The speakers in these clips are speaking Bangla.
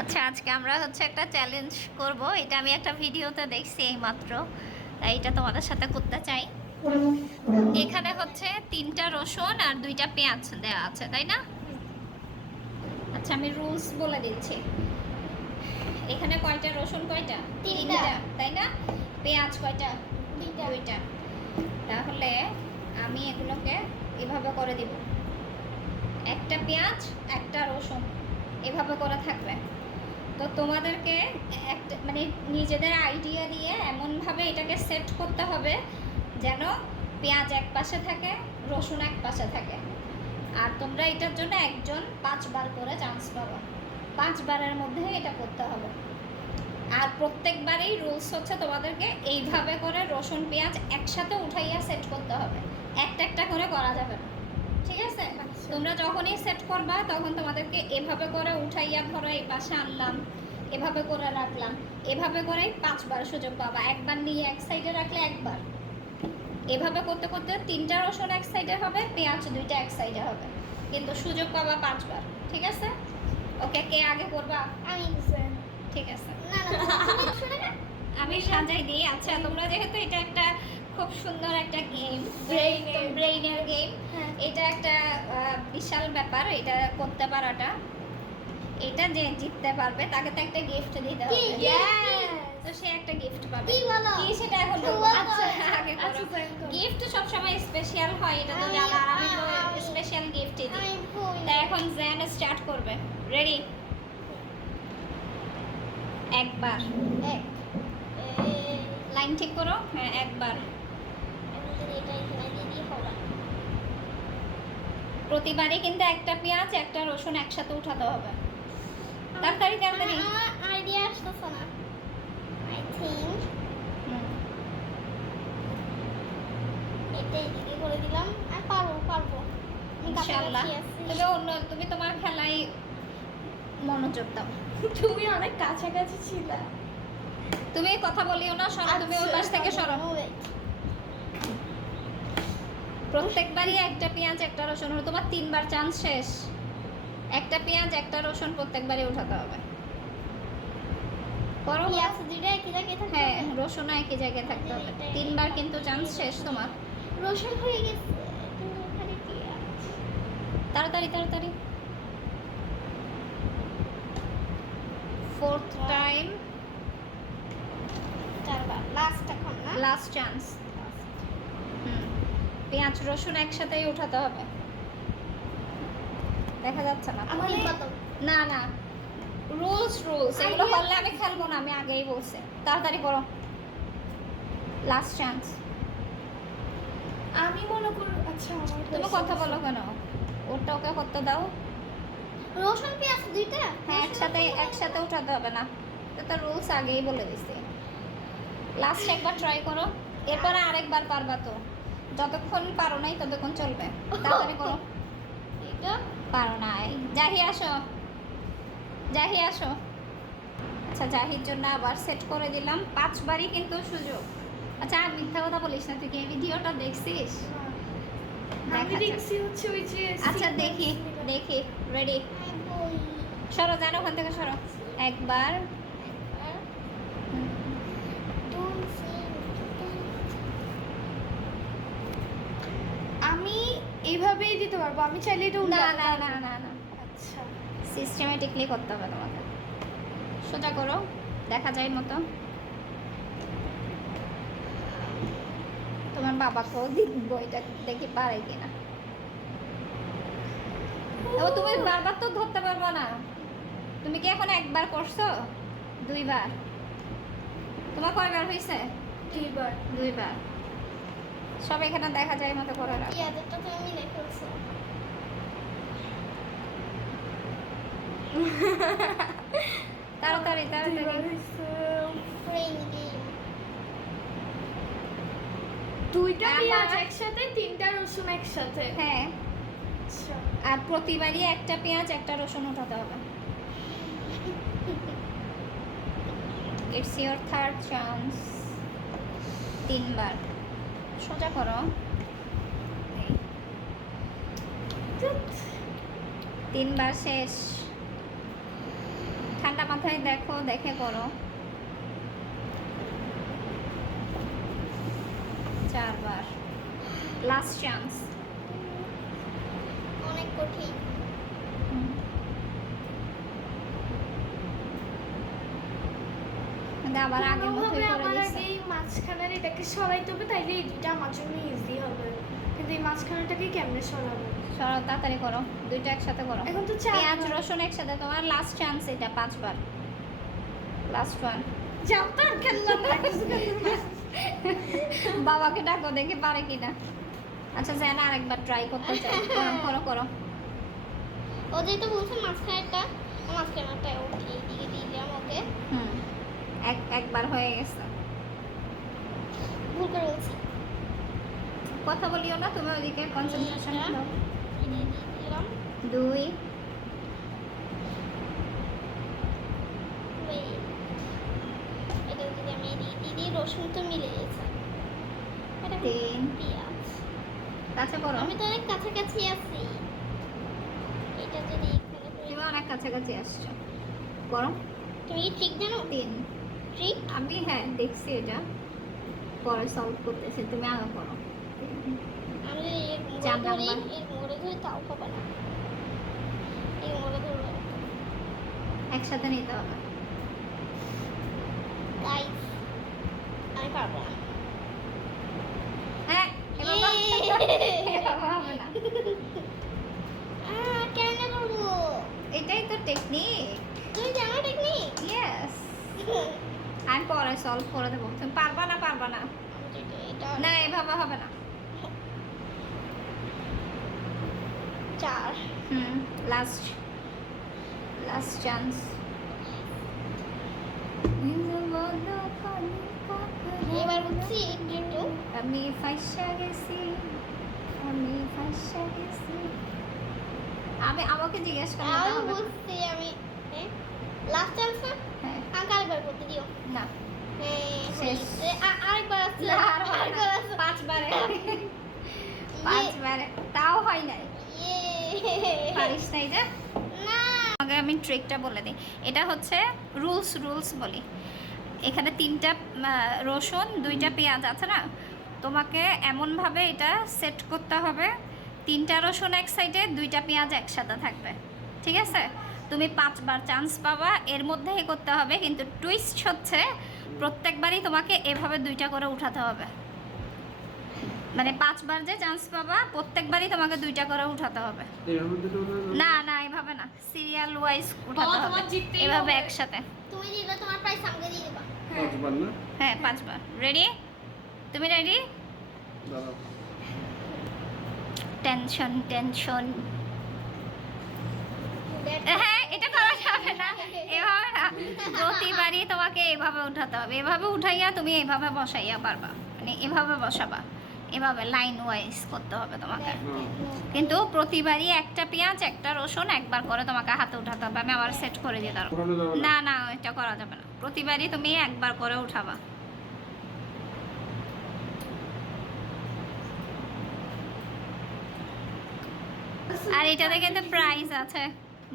আচ্ছা, আজকে আমরা একটা চ্যালেঞ্জ করব। এটা আমি একটা ভিডিওতে দেখছি এইমাত্র, তাই এটা তোমাদের সাথে করতে চাই। এখানে 3টা রসুন আর 2টা পেঁয়াজ দেওয়া আছে, তাই না? আচ্ছা, আমি রুলস বলে দিচ্ছি। এখানে কয়টা রসুন? কয়টা? 3টা, তাই না? পেঁয়াজ কয়টা? 2টা। তাহলে আমি এগুলোকে এভাবে করে দিব, একটা পেঁয়াজ একটা রসুন, এভাবে করে থাকবে। তো তোমাদেরকে একটা নিজেদের আইডিয়া দিয়ে এমনভাবে এটাকে সেট করতে হবে যেন পেঁয়াজ এক পাশে থাকে, রসুন এক পাশে থাকে। আর তোমরা এটার জন্য একজন 5 বার করে চান্স পাবো। 5 বারের মধ্যে এটা করতে হবে। আর প্রত্যেকবারই রুলস তোমাদেরকে এইভাবে করে রসুন পেঁয়াজ একসাথে উঠাইয়া সেট করতে হবে, একটা একটা করে করা যাবে না, ঠিক আছে? তোমরা যখনই সেট করবা তখন তোমাদেরকে এভাবে করে উঠাইয়া, ধরো এই পাশে আনলাম, এভাবে করে রাখলাম, এভাবে করে 5 বার সুযোগ পাবা। একবার নিয়ে এক সাইডে রাখলে একবার, এভাবে করতে করতে 3টা রসুন এক সাইডে হবে, পেঁয়াজ 2টা এক সাইডে হবে, কিন্তু সুযোগ পাবা 5 বার, ঠিক আছে? ওকে, কে আগে করবা? আমি। ঠিক আছে, না না, আমি সাজাই দিই। আচ্ছা, তোমরা যেহেতু এটা একটা খুব সুন্দর একটা গেম, ব্রেইনের গেম, এটা একটা বিশাল ব্যাপার এটা করতে পারাটা। এটা যে জিততে পারবে তাকে তো একটা গিফট দিতে হবে। তো সে একটা গিফট পাবে। কি সেটা এখন বলবো? আচ্ছা, আগে করো। গিফট সব সময় স্পেশাল হয়, এটা তো জানা। আর আমি তো স্পেশাল গিফটই দিই। তা এখন জেন স্টার্ট করবে। রেডি? একবার এক লাইন ঠিক করো। হ্যাঁ, একবার। প্রতিবারই কিন্তু একটা পেঁয়াজ একটা রসুন একসাথে উঠাতে হবে। তাড়াতাড়ি তাড়াতাড়ি। আমার আইডিয়া আসতেছে না। আই থিংক এটাই দিকে করে দিলাম। আমি পারবো। ইনশাআল্লাহ। তুমি তোমার খেলায় মনোযোগ দাও। তুমি অনেক কাছাকাছি ছিলে। তুমি কথা বলিও না, সরো। তুমি ওই পাশ থেকে সরো। প্রত্যেকবারই একটা পেঁয়াজ একটা রসুন। তোমার 3 বার চান্স শেষ। একটা পেঁয়াজ একটা রসুন প্রত্যেকবারই উঠাতে হবে। করো। পেঁয়াজ দুইটা একই জায়গায় থাকবে। হ্যাঁ, রসুন একই জায়গায় থাকতে হবে। 3 বার কিন্তু চান্স শেষ তোমার। রসুন হয়ে গেছে, কিন্তু ওখানে পেঁয়াজ। তাড়াতাড়ি তাড়াতাড়ি। 4th টাইম, 4 বার। লাস্ট এখন না? Last chance. পেঁয়াজ রসুন একসাথেই উঠাতে হবে। দেখা যাচ্ছে না? আমি কত? না না, রুলস এগুলো করলে আমি খেলবো না, আমি আগেই বলছি। তাড়াতাড়ি করো, লাস্ট চান্স। আমি মনে করি। আচ্ছা, তুমি কথা বলো কেন? ওটা ওকে করতে দাও। রসুন পেঁয়াজ দুইটা? হ্যাঁ, একসাথে উঠাতে হবে না। তো রুলস আগেই বলে দিছি। লাস্ট একবার ট্রাই করো, এরপরে আরেকবার পারবা তো। যতক্ষণ পারো নাই ততক্ষণ চলবে। তাড়াতাড়ি করো। এটা পারো নাই। জাহি আসো, জাহি আসো। আচ্ছা, জাহির জন্য আবার সেট করে দিলাম। 5 বারই কিন্তু সুযোগ। আচ্ছা, আর মিথ্যা কথা বলিস না। তুই কি এই ভিডিওটা দেখছিস? আমি দেখছি হচ্ছে ওই যে। আচ্ছা, দেখি। রেডি? সরো, জানো ওখান থেকে সরো। একবার। আমি এইভাবেই দিতে পারবো। আমি চাইলে এটা না না না না না, আচ্ছা, সিস্টেমেটিকলি করতে হবে তোমাকে। সোজা করো, দেখা যায় মতো। তোমার বাবাকেও দেখবো, এটা দেখি পারে কিনা। তুমি বারবার তো ধরতে পারবো না। তুমি কি এখন একবার করছো? 2 বার? তোমার কয়বার হয়েছে? 2 বার। সব এখানে দেখা যায় মতো করে রাখো। পেঁয়াজটা তো আমি দেখেছি। তাড়াতাড়ি তাড়াতাড়ি। দুইটা পেঁয়াজ একসাথে, 3টা রসুন একসাথে। হ্যাঁ, আচ্ছা, আর প্রতিবারই একটা পেঁয়াজ একটা রসুন উঠাতে হবে। It's your 3rd chance. 3 বার। সোজা করো। 3 বার শেষ। ঠান্ডা মাথায় দেখো, দেখে করো। 4 বার, লাস্ট চান্স। অনেক কঠিন। আবার আগের মতোই কোনোভাবে করে আমার দিচ্ছি। আগে এই মাঝখানের এটাকে সরাইতে হবে, তাইলে এই দুইটা আমার জন্য ইজি হবে। কিন্তু এই মাঝখানেরটাকে কেমনে সরাবো? সরো, তাড়াতাড়ি করো, দুইটা একসাথে করো। এখন তো 4 পেঁয়াজ রসুন একসাথে, তোমার লাস্ট চান্স এটা, 5 বার, লাস্ট ওয়ান। যাও তো আর খেললাম না, কিছু খেললাম না। বাবাকে ডাকো, দেখি পারে কিনা। আচ্ছা যেন আরেকবার ট্রাই করতে চাই। করো করো করো। ও যেহেতু বলছে মাঝখানেরটা, মাঝখানেরটা ওকে এইদিকে দিয়ে দিলাম ওকে। একবার হয়ে গেছে। ভুল করে বলছি। কথা বলিও না, তুমি ওইদিকে কনসেন্ট্রেশন দাও। দিয়ে দিলাম। 2 এটা যদি আমি দিদি রসুন তো মিলে গেছে। এটা 3 পেঁয়াজ। কাছে করো। আমি তো অনেক কাছাকাছি আছি। এটা যদি এখানে করি। তুমি অনেক কাছাকাছি আসছো, করো। তুমি কি ট্রিক জানো? 3 ট্রিক? আমি হ্যাঁ দেখছি, এটা পরে সলভ করতেছি, তুমি আগে করো। আমি যদি এর মোড়ে 4 ধরি, নাম্বার। এর মোড়ে ধরি তাও হবে না। এর মোড়ে ধরবো। একসাথে নিতে হবে। গাইস, আমি পারবো না। হ্যাঁ এভাবে Yay! এভাবে হবে না। কেন করবো? এটাই তো টেকনিক। তুমি জানো টেকনিক? ইয়েস, আমি পরে সলভ করে দেবো। তুমি পারবা না, পারবা না। এটা না এভাবে হবে না। 4। Last last chance. এবার বুঝছি একটু। আমি ফাঁসা গেছি, আমি ফাঁসা গেছি। আমাকে জিজ্ঞেস করতে আমি হবে। বুঝছি আমি। লাস্ট চান্স না? হ্যাঁ আমাকে আরেকবার করতে দিও। না শেষ। শেষ। আরেকবার আছে। না, আর হবে না। আরেকবার আছে। 5 বারে 5 বারে তাও হয় নাই। পারিস না এটা। না। আগে আমি ট্রিকটা বলে দিই। এটা হচ্ছে রুলস বলি। এখানে 3টা রসুন 2টা পেঁয়াজ আছে না, তোমাকে এমনভাবে এটা সেট করতে হবে 3টা রসুন এক সাইডে, 2টা পেঁয়াজ একসাথে থাকবে, ঠিক আছে? তুমি 5 বার চান্স পাবা, এর মধ্যেই করতে হবে। কিন্তু টুইস্ট হচ্ছে প্রত্যেকবারই তোমাকে এভাবে 2টা করে উঠাতে হবে। মানে 5 বার যে চান্স পাবা, প্রত্যেকবারই তোমাকে 2টা করে উঠাতে হবে। না না এভাবে না, সিরিয়াল ওয়াইজ উঠাতে হবে, তোমার জিততেই এভাবে হবে। একসাথে। তুমি দিলে তোমার প্রাইস আমাকে দিয়ে দেবা। হ্যাঁ 5 বার। রেডি? তুমি রেডি? Tension tension. হ্যাঁ এটা করা যাবে না, এভাবে না। প্রতিবারই তোমাকে এভাবে উঠাতে হবে। এভাবে উঠাইয়া তুমি এভাবে বসাইয়া পারবা, মানে এভাবে বসাবা, এভাবে লাইন ওয়াইজ করতে হবে তোমাকে। কিন্তু প্রতিবারই একটা পেঁয়াজ একটা রসুন একবার করে তোমাকে হাতে উঠাতে হবে। আমি আবার সেট করে দিয়ে দাঁড়াবো। না না এটা করা যাবে না, প্রতিবারই তুমি একবার করে উঠাবা। আর এটাতে কিন্তু প্রাইজ আছে,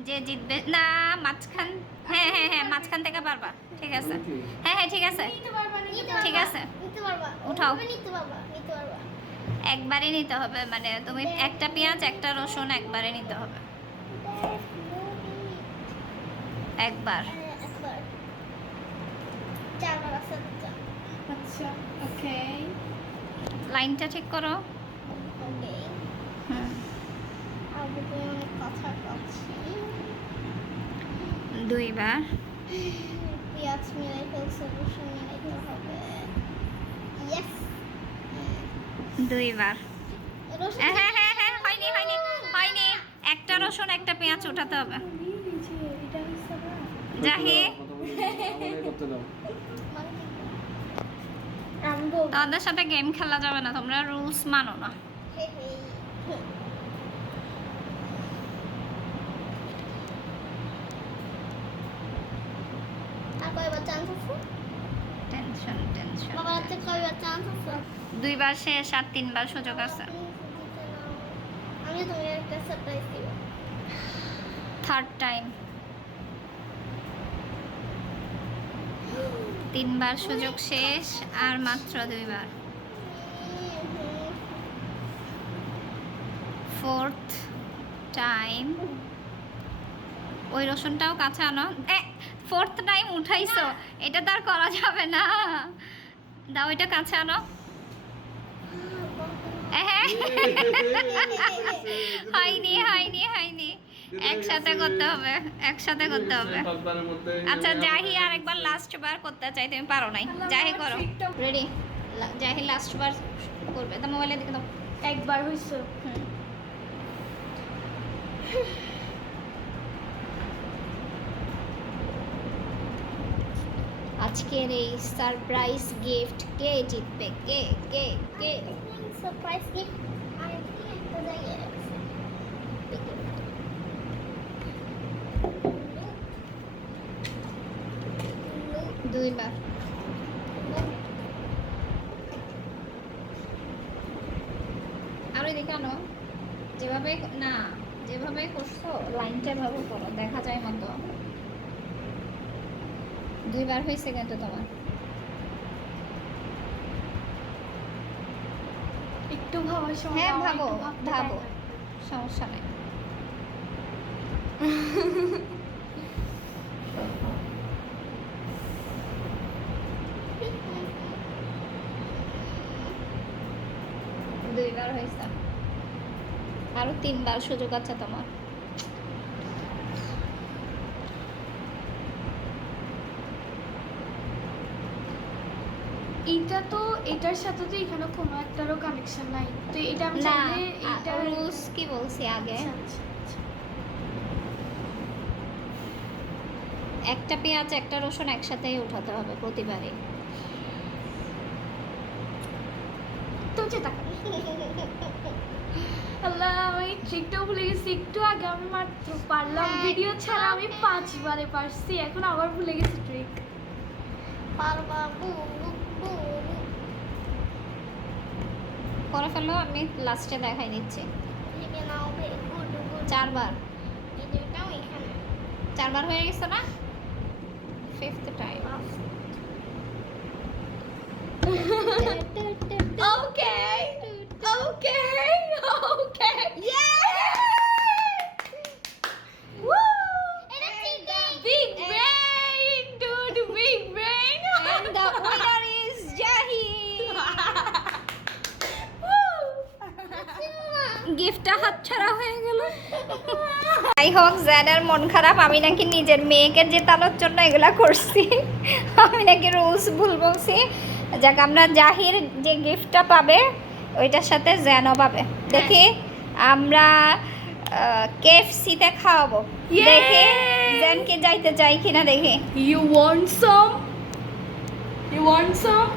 যে জিতবে না মাঝখান। হ্যাঁ হ্যাঁ হ্যাঁ মাঝখান থেকে পারবা, ঠিক আছে? হ্যাঁ হ্যাঁ ঠিক আছে, নিতে পারবা না, নিতে ঠিক পারবা, আছে। নিতে পারবা। উঠাও। ওভাবে নিতে পারবা, নিতে পারবা। একবারই নিতে হবে। মানে তুমি একটা পেঁয়াজ একটা রসুন একবারে নিতে হবে, একবার। একবার। 4 বার আছে দুটো। আচ্ছা ওকে। লাইনটা ঠিক করো। ওকে। হুম, আগে তুমি অনেক কথা বলছি। 2 বার। পেঁয়াজ মিলাই ফেলছে, রসুন মিলাইতে হবে। ইয়েস। 2 বার। রসুন। হ্যাঁ হ্যাঁ হ্যাঁ হ্যাঁ হয়নি হয়নি হয়নি। একটা রসুন একটা পেঁয়াজ উঠাতে হবে। এটা হচ্ছে না। জাহি আমি বলবো। তোমাদের সাথে গেম খেলা যাবে না, তোমরা রুলস মানো না। হে হে। আর কয়বার চান্স আছে? Tension tension. বাবার হাতে কয়বার চান্স আছে? 2 বার শেষ, আর 3 বার সুযোগ আছে। আমি তোমাকে একটা সারপ্রাইজ দিব। 3rd time. 3বার সুযোগ শেষ, আর মাত্র 2বার। 4th time. ওই রসুনটাও কাছে আনো। 4th টাইম উঠাইছো, এটা তো আর করা যাবে না। দাও এটা কাছে আনো। হয়নি হয়নি হয়নি, একসাথে করতে হবে, একসাথে করতে হবে। আচ্ছা জাহি আরেকবার লাস্ট বার করতে চাই, তুমি পারো নাই। জাহি করো, রেডি? জাহি লাস্ট বার করবে। তো মোবাইলে দেখে দাও। একবার হইছে। আজকের এই সারপ্রাইজ গিফট কে জিতবে? কে কে কে? সারপ্রাইজ গিফট আমি একটা জায়গায় রাখছি। 2বার। আরো দেখে আনো। যেভাবে না, যেভাবে করছো লাইনটা এভাবে করো, দেখা যায় মতো। 2বার হয়েছে কিন্তু তোমার। একটু ভাবার সময় হ্যাঁ আমার ভাবো, একটু ভাবতে ভাবো, time লাগবে। সমস্যা নেই। দুইবার হয়েছে, আরো 3বার সুযোগ আছে তোমার। এটা তো এটার সাথে তো এখানে কোনো একটারও কানেকশন নাই, তো এটা আমি না, চাইলে এটা রুলস কি বলছি আগে? আচ্ছা, আচ্ছা, আচ্ছা। একটা পেঁয়াজ একটা রসুন একসাথেই উঠাতে হবে প্রতিবারই। তো যেটা আল্লাহ, আমি ট্রিকটাও ভুলে গেছি। একটু আগে আমি মাত্র পারলাম, হ্যাঁ, ভিডিও ছাড়া আমি 5বারে পারছি, এখন আবার ভুলে গেছি ট্রিক। পারবা বুলু বুলু। করে ফেলো, আমি লাস্টে দেখাই দিচ্ছি। লিখে নাও ভেরি গুড গুড। 4বার। এই দুইটাও এখানে 4বার হয়ে গেছে না? 5th time. ওকে ওকে ওকে এটা cheating. Big brain dude, big brain. And the winner is Jahi. গিফটটা হাতছাড়া হয়ে গেল। যাই হোক, জ্যানের মন খারাপ। আমি নাকি নিজের মেয়েকে জেতানোর জন্য এগুলা করছি, আমি নাকি রুলস ভুল বলছি। যাক, আমরা জাহির যে গিফটটা পাবে ওইটার সাথে জ্যানও পাবে। দেখি আমরা KFC-তে খাওয়াবো, দেখি জ্যানকে যাইতে চাই কিনা দেখি। You want some? You want some?